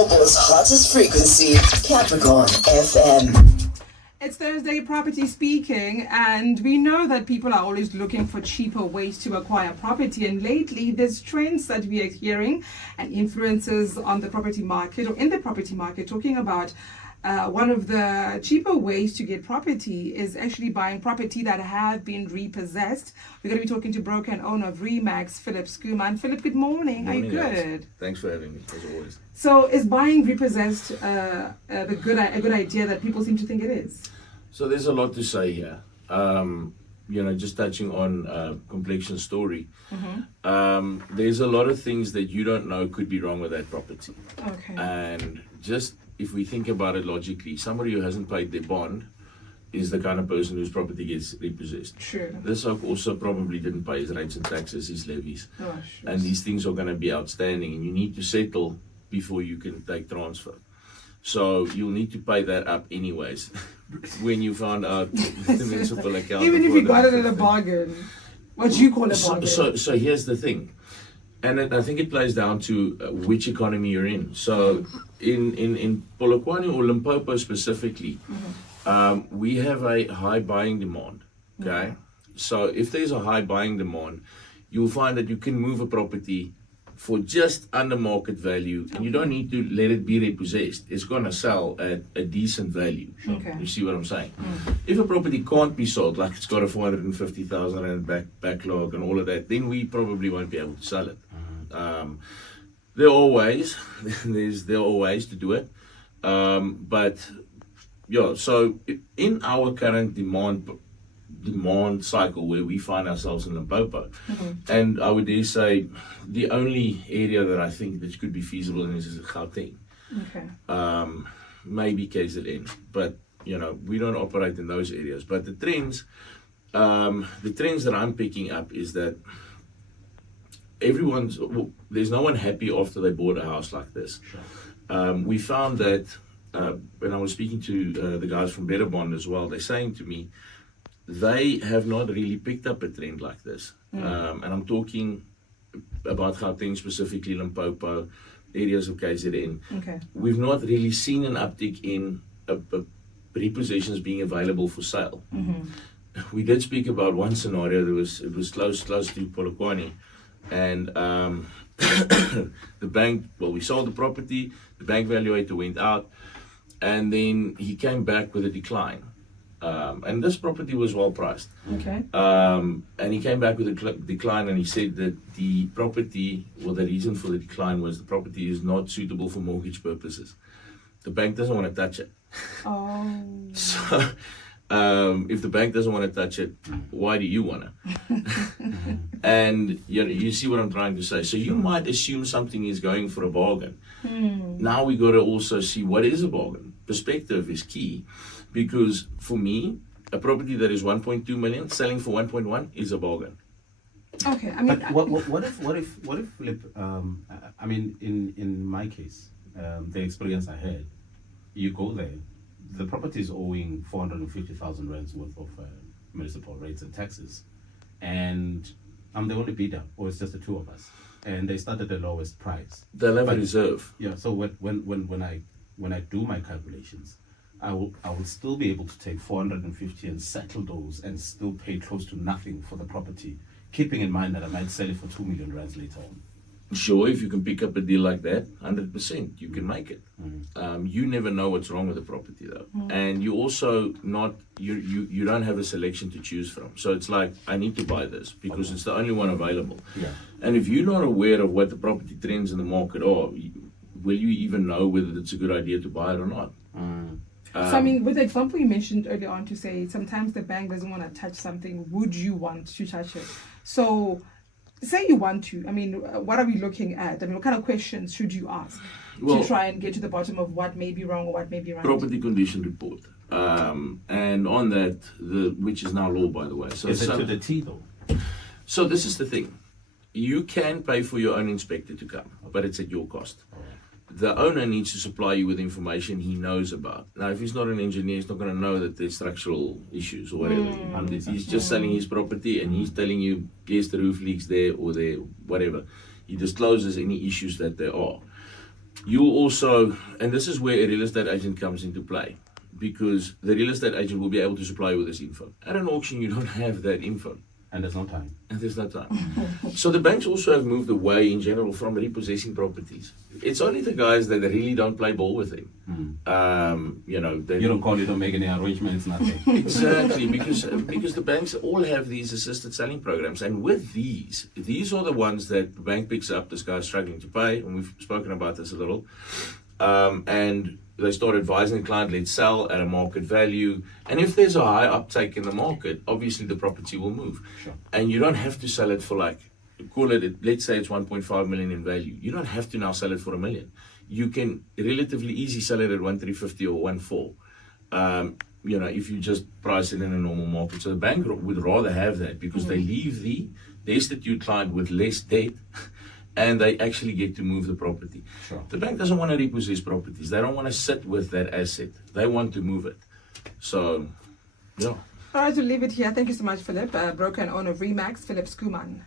Mobile's hottest frequency, Capricorn FM. It's Thursday, Property Speaking, and we know that people are always looking for cheaper ways to acquire property. And lately, there's trends that we are hearing and influences on the property market or in the property market talking about one of the cheaper ways to get property is actually buying property that have been repossessed. We're going to be talking to broker and owner of REMAX, Philip Skuman. Philip, good morning. Are you good? Guys. Thanks for having me, as always. So is buying repossessed a good idea that people seem to think it is? So there's a lot to say here. Just touching on Complexion's story. There's a lot of things that you don't know could be wrong with that property. Okay. And just if we think about it logically, somebody who hasn't paid their bond is the kind of person whose property gets repossessed. True. This also probably didn't pay his rates and taxes, his levies. Oh, sure. And these things are going to be outstanding, and you need to settle before you can take transfer. So you'll need to pay that up anyways when you found out the municipal account. Even if you got it at a bargain. What do you call a bargain? So here's the thing. And I think it plays down to which economy you're in. So in Polokwane or Limpopo specifically, we have a high buying demand, okay? So if there's a high buying demand, you'll find that you can move a property for just under market value, and you don't need to let it be repossessed. It's going to sell at a decent value. Okay. You see what I'm saying? If a property can't be sold, like it's got a 450,000 rand backlog and all of that, then we probably won't be able to sell it. There are ways to do it, but yeah. So in our current demand cycle where we find ourselves in Limpopo, and I would dare say the only area that I think that could be feasible in is Gauteng. Okay. Maybe KZN, but we don't operate in those areas. But the trends that I'm picking up is that there's no one happy after they bought a house like this. Sure. We found that when I was speaking to the guys from Better Bond as well, they're saying to me they have not really picked up a trend like this. And I'm talking about Gauteng, specifically Limpopo, areas of KZN. Okay. We've not really seen an uptick in repossessions being available for sale. We did speak about one scenario. It was close to Polokwane, and the bank. Well, we sold the property. The bank valuator went out, and then he came back with a decline. And this property was well priced. Okay. And he came back with a decline, and he said that the property, well, the reason for the decline was the property is not suitable for mortgage purposes. The bank doesn't want to touch it. Oh. So, if the bank doesn't want to touch it, why do you want to? And you see what I'm trying to say. So you might assume something is going for a bargain. Now we got to also see what is a bargain. Perspective is key. Because for me, a property that is 1.2 million selling for 1.1 is a bargain. Okay, I mean, but what if Philip? I mean, in my case, the experience I had, you go there, the property is owing 450,000 rands worth of municipal rates and taxes, and I'm the only bidder, or it's just the two of us, and they start at the lowest price. They'll have a reserve. Yeah. So when I do my calculations, I will still be able to take 450 and settle those and still pay close to nothing for the property, keeping in mind that I might sell it for 2 million rands later on. Sure, if you can pick up a deal like that, 100%, you can make it. You never know what's wrong with the property though. And you also you don't have a selection to choose from. So it's like, I need to buy this because it's the only one available. Yeah. And if you're not aware of what the property trends in the market are, will you even know whether it's a good idea to buy it or not? so I mean, with the example you mentioned earlier on to say sometimes the bank doesn't want to touch something, would you want to touch it? So say you want to, I mean, what are we looking at? I mean, what kind of questions should you ask to try and get to the bottom of what may be wrong or what may be right? Property condition report. And on that, which is now law, by the way. So is it to the T though? So this is the thing. You can pay for your own inspector to come, but it's at your cost. The owner needs to supply you with information he knows about. Now, if he's not an engineer, he's not going to know that there's structural issues or whatever. He's just selling his property and he's telling you, yes, the roof leaks there or there, whatever. He discloses any issues that there are. You also, and this is where a real estate agent comes into play, because the real estate agent will be able to supply you with this info. At an auction, you don't have that info. And there's no time. And there's no time. So the banks also have moved away in general from repossessing properties. It's only the guys that really don't play ball with them. You know, You don't call it or make any arrangements, nothing. exactly, because the banks all have these assisted selling programs, and with these are the ones that the bank picks up. This guy's struggling to pay, and we've spoken about this a little, and they start advising the client, let's sell at a market value, and if there's a high uptake in the market, obviously the property will move. Sure. And you don't have to sell it for, like, call it, let's say it's 1.5 million in value. You don't have to now sell it for $1 million. You can relatively easy sell it at 1,350 or 1,400. You know, if you just price it in a normal market. So the bank would rather have that, because they leave the destitute client with less debt, and they actually get to move the property. Sure. The bank doesn't want to repossess properties. They don't want to sit with that asset. They want to move it. So, yeah. All right, we'll leave it here. Thank you so much, Philip, broker and owner of REMAX, Philip Skuman.